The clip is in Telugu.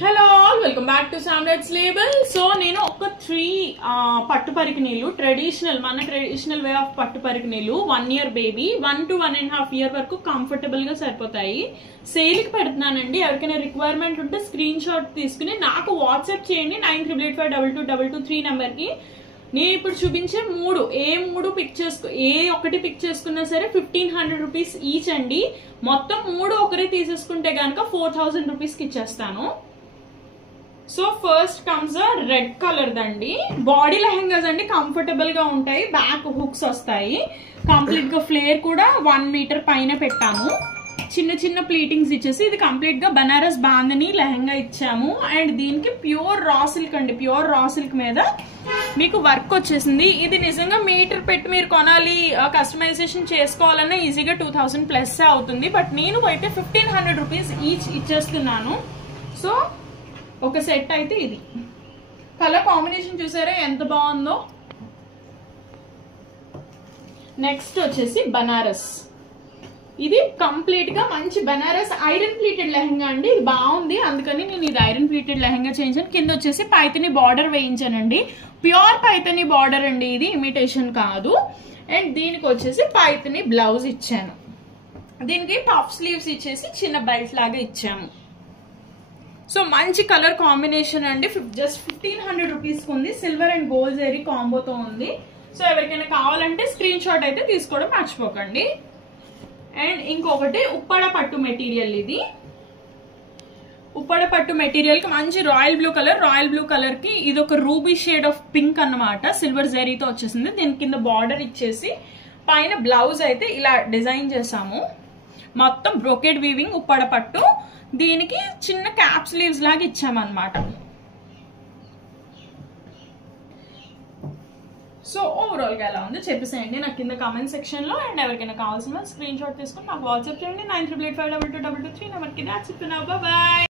Hello welcome back to Samrats label. So నేను ఒక 3 పట్టు పరికిణీలు ట్రెడిషనల్ వే ఆఫ్ పట్టు పరికిణీలు 1 year బేబీ 1 to 1.5 year వరకు కంఫర్టబుల్ గా సరిపోతాయి. సేల్ కి పెడుతున్నానండి. ఎవరికైనా రిక్వైర్మెంట్ ఉంటే స్క్రీన్ షాట్ తీసుకుని నాకు వాట్సాప్ చేయండి 9388522223 నెంబర్ కి. నేను ఇప్పుడు చూపించే ఏ ఒక్కటి పిక్ చేసుకున్నా సరే 1500 రూపీస్ ఈచ్ అండి. మొత్తం 3 ఒకరే తీసేసుకుంటే కనుక 4000 రూపీస్ కి ఇచ్చేస్తాను. So first comes red colour దండి. బాడీ లెహంగాస్ అండి, కంఫర్టబుల్ గా ఉంటాయి. బ్యాక్ హుక్స్ వస్తాయి. కంప్లీట్ గా ఫ్లేర్ కూడా 1 meter పైన పెట్టాము. చిన్న చిన్న ప్లీటింగ్స్ ఇచ్చేసి ఇది కంప్లీట్ గా బనారస్ బాందని లెహంగా ఇచ్చాము. అండ్ దీనికి ప్యూర్ రా సిల్క్ అండి. ప్యూర్ రా సిల్క్ మీద మీకు వర్క్ వచ్చేసింది. ఇది నిజంగా మీటర్ పెట్టి మీరు కొనాలి, కస్టమైజేషన్ చేసుకోవాలన్నా ఈజీగా 2000 ప్లస్ అవుతుంది. బట్ నేను అయితే 1500 రూపీస్ ఈచ్ ఇచ్చేస్తున్నాను. సో ఒక సెట్ అయితే ఇది. కలర్ కాంబినేషన్ చూసారా ఎంత బాగుందో. నెక్స్ట్ వచ్చేసి బనారస్. ఇది కంప్లీట్ గా మంచి బనారస్ ఐరన్ ప్లీటెడ్ లెహంగా అండి. ఇది బాగుంది, అందుకని నేను ఇది ఐరన్ ప్లీటెడ్ లెహంగా చేయించాను. కింద వచ్చేసి పైతని బార్డర్ వేయించానండి. ప్యూర్ పైతని బార్డర్ అండి, ఇది ఇమిటేషన్ కాదు. అండ్ దీనికి వచ్చేసి పైతని బ్లౌజ్ ఇచ్చాను. దీనికి పఫ్ స్లీవ్స్ ఇచ్చేసి చిన్న బెల్ట్ లాగా ఇచ్చాము. సో మంచి కలర్ కాంబినేషన్ అండి. జస్ట్ 1500 రూపీస్ ఉంది. సిల్వర్ అండ్ గోల్డ్ జరీ కాంబోతో ఉంది. సో ఎవరికైనా కావాలంటే స్క్రీన్ షాట్ అయితే తీసుకోవడం మర్చిపోకండి. అండ్ ఇంకొకటి ఉప్పడ పట్టు మెటీరియల్. ఇది ఉప్పడ పట్టు మెటీరియల్ కి మంచి రాయల్ బ్లూ కలర్ కి ఇది ఒక రూబీ షేడ్ ఆఫ్ పింక్ అన్నమాట. సిల్వర్ జరీతో వచ్చేసింది. దీని కింద బార్డర్ ఇచ్చేసి పైన బ్లౌజ్ అయితే ఇలా డిజైన్ చేసాము. మొత్తం బ్రోకెడ్ వీవింగ్ ఉప్పడ పట్టు. దీనికి చిన్న క్యాప్ స్లీవ్స్ లాగా ఇచ్చామన్నమాట. సో ఓవరాల్ గా ఎలా ఉందో చెప్పేసేయండి నాకు కింద కామెంట్ సెక్షన్ లో. అండ్ ఎవరికైనా కావాల్సిన స్క్రీన్ షాట్ తీసుకుని నాకు వాట్సాప్ చేయండి 9388522223 నెంబర్ కి. That's it. బాయ్.